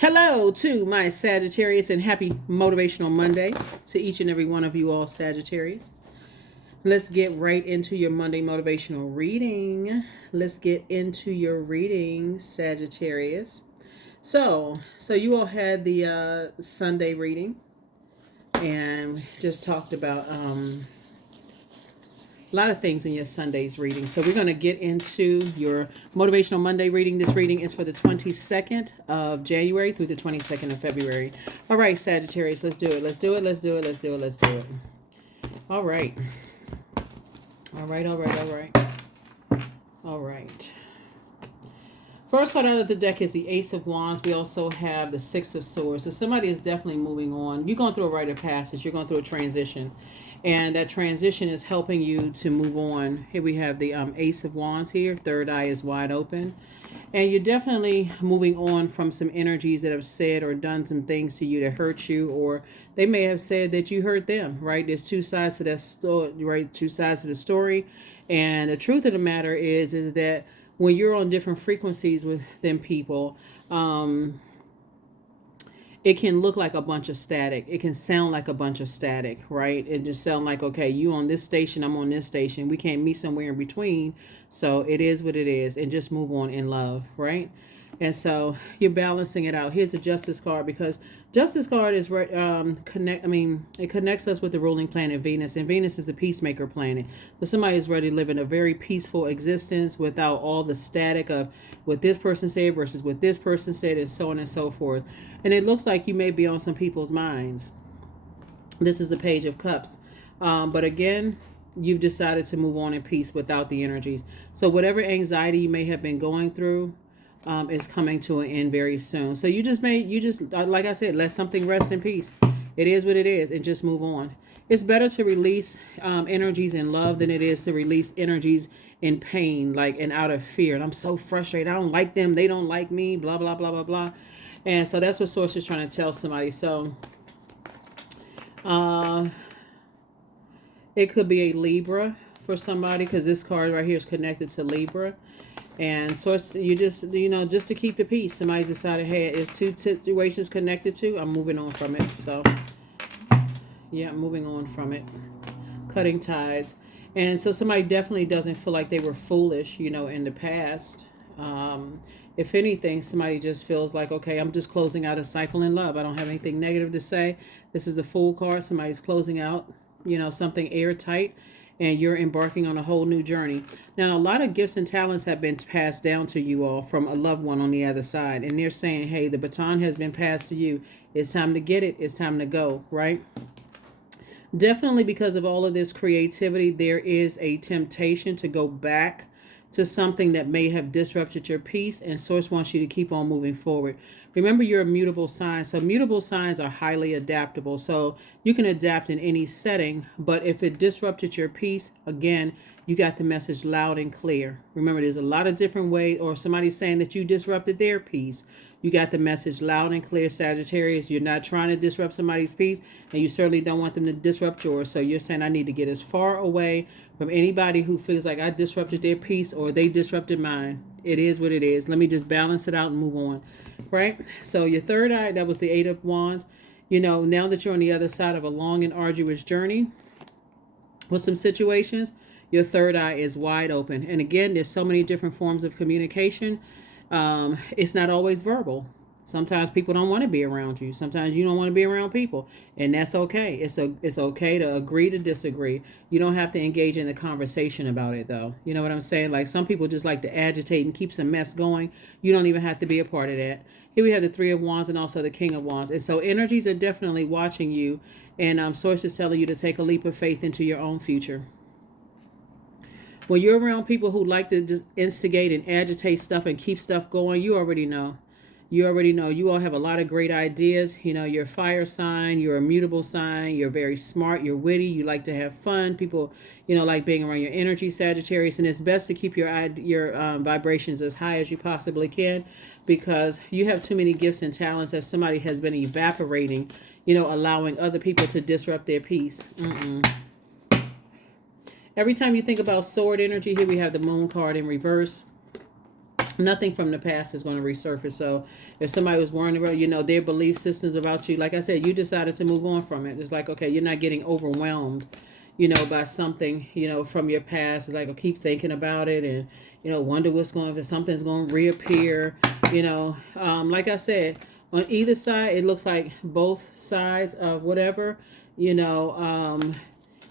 Hello to my Sagittarius and happy Motivational Monday to each and every one of you all Sagittarius. Let's get right into your Monday motivational reading. Let's get into your reading, Sagittarius. So you all had the Sunday reading and just talked about a lot of things in your Sunday's reading. So we're going to get into your Motivational Monday reading. This reading is for the 22nd of January through the 22nd of February. All right, Sagittarius, let's do it. Let's do it. Let's do it. Let's do it. Let's do it. All right. All right. All right. All right. All right. First card out of the deck is the Ace of Wands. We also have the Six of Swords. So somebody is definitely moving on. You're going through a rite of passage. You're going through a transition. And that transition is helping you to move on. Here we have the Ace of Wands here. Third eye is wide open. And you're definitely moving on from some energies that have said or done some things to you to hurt you. Or they may have said that you hurt them, right? There's two sides to that story, right? Two sides to the story. And the truth of the matter is that when you're on different frequencies with them people, it can look like a bunch of static. It can sound like a bunch of static, right? It just sound like, okay, you on this station, I'm on this station. We can't meet somewhere in between. So it is what it is, and just move on in love, right? And so you're balancing it out. Here's the Justice card, because Justice card is it connects us with the ruling planet Venus, and Venus is a peacemaker planet. So somebody is ready to live in a very peaceful existence without all the static of what this person said versus what this person said, and so on and so forth. And it looks like you may be on some people's minds. This is the Page of Cups. But again, you've decided to move on in peace without the energies. So whatever anxiety you may have been going through, is coming to an end very soon. So you just like I said, let something rest in peace. It is what it is, and just move on. It's better to release energies in love than it is to release energies in pain, like, and out of fear. And I'm so frustrated. I don't like them. They don't like me. Blah, blah, blah, blah, blah. And so that's what Source is trying to tell somebody. So it could be a Libra for somebody, because this card right here is connected to Libra. And so it's, you just to keep the peace. Somebody's decided, hey, it's two situations connected to. I'm moving on from it. So, yeah, I'm moving on from it. Cutting ties. And so somebody definitely doesn't feel like they were foolish, in the past. If anything, somebody just feels like, okay, I'm just closing out a cycle in love. I don't have anything negative to say. This is the Fool card. Somebody's closing out, something airtight. And you're embarking on a whole new journey. Now, a lot of gifts and talents have been passed down to you all from a loved one on the other side. And they're saying, hey, the baton has been passed to you. It's time to get it. It's time to go, right? Definitely, because of all of this creativity, there is a temptation to go back to something that may have disrupted your peace. And Source wants you to keep on moving forward. Remember, you're a mutable sign. So mutable signs are highly adaptable. So you can adapt in any setting. But if it disrupted your peace, again, you got the message loud and clear. Remember, there's a lot of different ways, or somebody's saying that you disrupted their peace. You got the message loud and clear, Sagittarius. You're not trying to disrupt somebody's peace, and you certainly don't want them to disrupt yours. So you're saying, I need to get as far away from anybody who feels like I disrupted their peace or they disrupted mine. It is what it is. Let me just balance it out and move on. Right? So your third eye, that was the Eight of Wands. Now that you're on the other side of a long and arduous journey with some situations, your third eye is wide open. And again, there's so many different forms of communication. It's not always verbal. Sometimes people don't want to be around you. Sometimes you don't want to be around people, and that's okay. It's okay to agree to disagree. You don't have to engage in a conversation about it, though. You know what I'm saying? Like, some people just like to agitate and keep some mess going. You don't even have to be a part of that. Here we have the Three of Wands and also the King of Wands. And so energies are definitely watching you, and Source is telling you to take a leap of faith into your own future. When you're around people who like to just instigate and agitate stuff and keep stuff going, you already know. You already know. You all have a lot of great ideas. You're a fire sign. You're a mutable sign. You're very smart. You're witty. You like to have fun. People, like being around your energy, Sagittarius. And it's best to keep your vibrations as high as you possibly can, because you have too many gifts and talents that somebody has been evaporating, allowing other people to disrupt their peace. Every time you think about sword energy, here we have the Moon card in reverse. Nothing from the past is going to resurface. So if somebody was worrying about, their belief systems about you, like I said, you decided to move on from it. It's like, okay, you're not getting overwhelmed, by something, from your past. It's like, keep thinking about it and, wonder what's going, if something's going to reappear, like I said, on either side, it looks like both sides of whatever,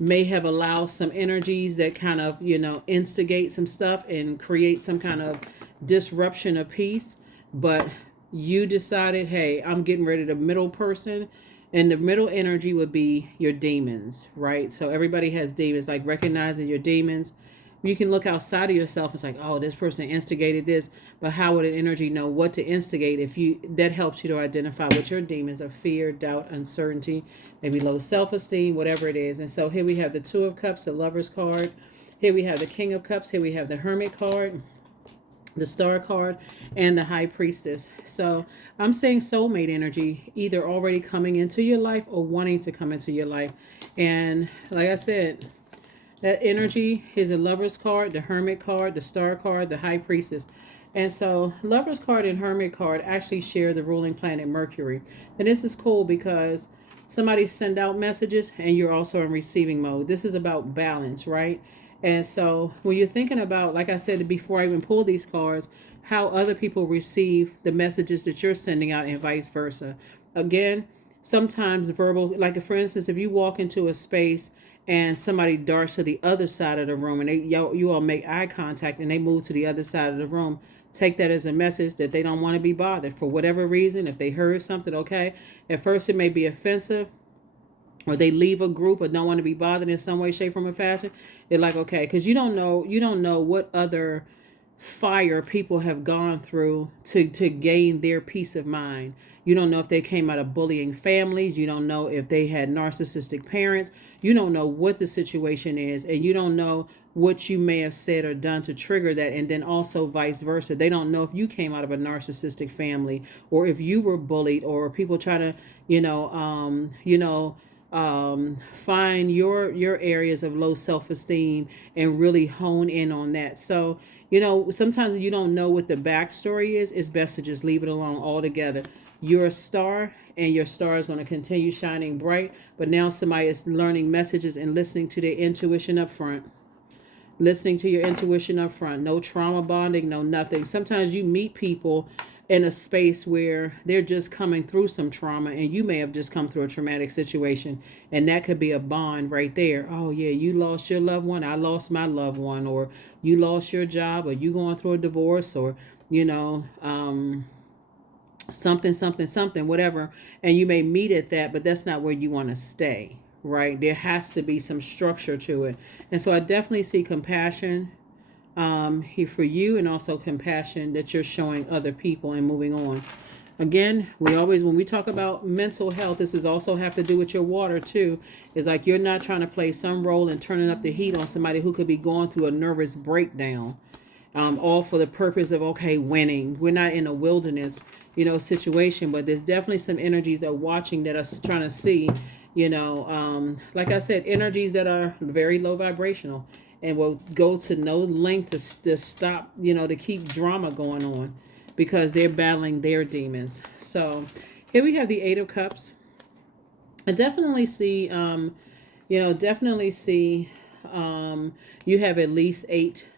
may have allowed some energies that kind of, instigate some stuff and create some kind of disruption of peace. But you decided, hey, I'm getting rid of the middle person. And the middle energy would be your demons, right? So everybody has demons, like recognizing your demons. You can look outside of yourself. It's like, oh, this person instigated this. But how would an energy know what to instigate? That helps you to identify what your demons are: fear, doubt, uncertainty, maybe low self-esteem, whatever it is. And so here we have the Two of Cups, the Lover's card. Here we have the King of Cups. Here we have the Hermit card, the Star card, and the High Priestess. So I'm saying soulmate energy, either already coming into your life or wanting to come into your life. And like I said, that energy is a Lover's card, the Hermit card, the Star card, the High Priestess. And so Lover's card and Hermit card actually share the ruling planet Mercury. And this is cool because somebody send out messages and you're also in receiving mode. This is about balance, right? And so when you're thinking about, like I said before I even pull these cards, how other people receive the messages that you're sending out and vice versa. Again, sometimes verbal, like for instance, if you walk into a space and somebody darts to the other side of the room and you all make eye contact and they move to the other side of the room, take that as a message that they don't want to be bothered for whatever reason. If they heard something, okay, at first it may be offensive, or they leave a group or don't want to be bothered in some way, shape, form, or fashion. They're like, okay, because you don't know what other fire people have gone through to gain their peace of mind. You don't know if they came out of bullying families. You don't know if they had narcissistic parents. You don't know what the situation is, and you don't know what you may have said or done to trigger that. And then also vice versa. They don't know if you came out of a narcissistic family or if you were bullied, or people try to, find your areas of low self-esteem and really hone in on that. So, sometimes you don't know what the backstory is. It's best to just leave it alone altogether. You're a star, and your star is going to continue shining bright. But now somebody is learning messages and listening to their intuition up front. Listening to your intuition up front. No trauma bonding, no nothing. Sometimes you meet people in a space where they're just coming through some trauma, and you may have just come through a traumatic situation, and that could be a bond right there. Oh yeah, you lost your loved one, I lost my loved one, or you lost your job, or you going through a divorce, or something, whatever, and you may meet at that, but that's not where you want to stay, right? There has to be some structure to it. And so I definitely see compassion here for you, and also compassion that you're showing other people and moving on. Again, when we talk about mental health, this is also have to do with your water too. It's like you're not trying to play some role in turning up the heat on somebody who could be going through a nervous breakdown, all for the purpose of, okay, winning. We're not in a wilderness, situation, but there's definitely some energies that are watching, that are trying to see, like I said, energies that are very low vibrational, and will go to no length to stop, to keep drama going on, because they're battling their demons. So here we have the Eight of Cups. I definitely see, you have at least 8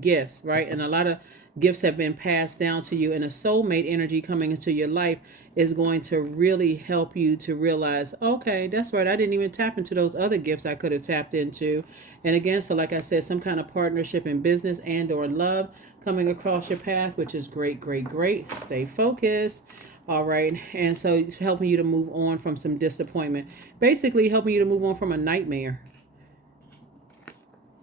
gifts, right? And a lot of gifts have been passed down to you, and a soulmate energy coming into your life is going to really help you to realize, okay, that's right, I didn't even tap into those other gifts I could have tapped into. And again, so like I said, some kind of partnership in business and or love coming across your path, which is great. Stay focused. All right. And so it's helping you to move on from some disappointment, basically helping you to move on from a nightmare,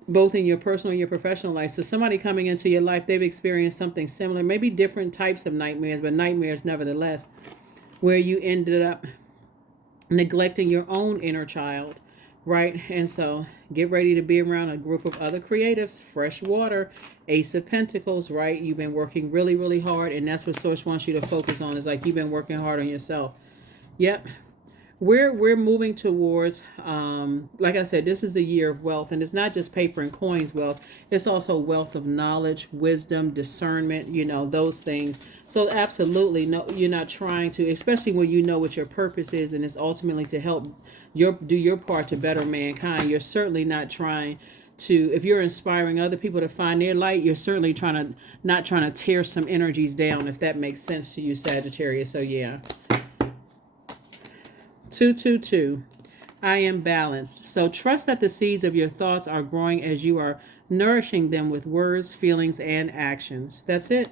both in your personal and your professional life. So somebody coming into your life, they've experienced something similar, maybe different types of nightmares, but nightmares nevertheless, where you ended up neglecting your own inner child, right? And so get ready to be around a group of other creatives. Fresh water, Ace of Pentacles, right? You've been working really, really hard, and that's what Source wants you to focus on. Is like you've been working hard on yourself. Yep. we're moving towards, like I said, this is the year of wealth, and it's not just paper and coins wealth. It's also wealth of knowledge, wisdom, discernment, those things. So absolutely, no, you're not trying to, especially when you know what your purpose is, and it's ultimately to help do your part to better mankind. You're certainly not trying to, if you're inspiring other people to find their light, you're certainly not trying to tear some energies down, if that makes sense to you, Sagittarius. So yeah. 222. I am balanced. So trust that the seeds of your thoughts are growing as you are nourishing them with words, feelings, and actions. That's it.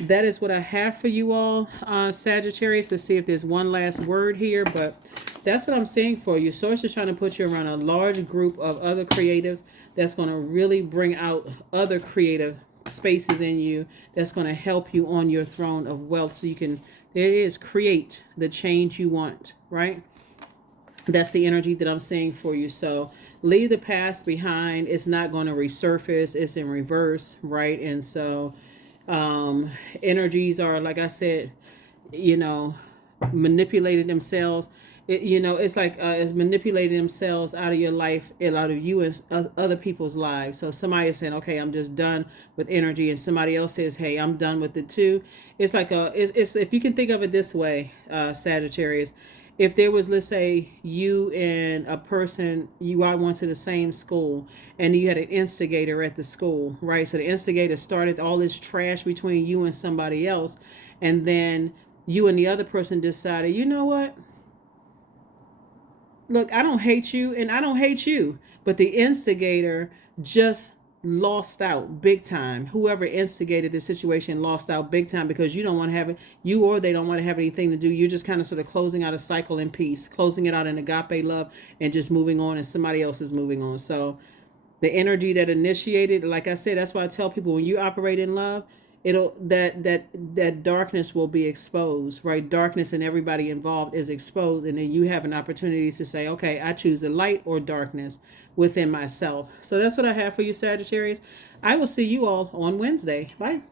That is what I have for you all, Sagittarius. Let's see if there's one last word here, but that's what I'm seeing for you. Source is trying to put you around a large group of other creatives that's going to really bring out other creative spaces in you, that's going to help you on your throne of wealth, so you can, there it is, create the change you want, right? That's the energy that I'm seeing for you. So leave the past behind. It's not going to resurface. It's in reverse, right? And so energies are, like I said, manipulated themselves. It's like it's manipulating themselves out of your life and out of you and other people's lives. So somebody is saying, okay, I'm just done with energy, and somebody else says, hey, I'm done with it too. It's like it's if you can think of it this way, Sagittarius, if there was, let's say, you and a person, you all went to the same school, and you had an instigator at the school, right? So the instigator started all this trash between you and somebody else, and then you and the other person decided, you know what? Look, I don't hate you and I don't hate you. But the instigator just lost out big time. Whoever instigated the situation lost out big time, because you don't want to have it, you or they don't want to have anything to do. You're just kind of sort of closing out a cycle in peace, closing it out in agape love, and just moving on, and somebody else is moving on. So the energy that initiated, like I said, that's why I tell people, when you operate in love, it'll that darkness will be exposed, right? Darkness and everybody involved is exposed, and then you have an opportunity to say, okay, I choose the light or darkness within myself. So that's what I have for you, Sagittarius. I will see you all on Wednesday. Bye.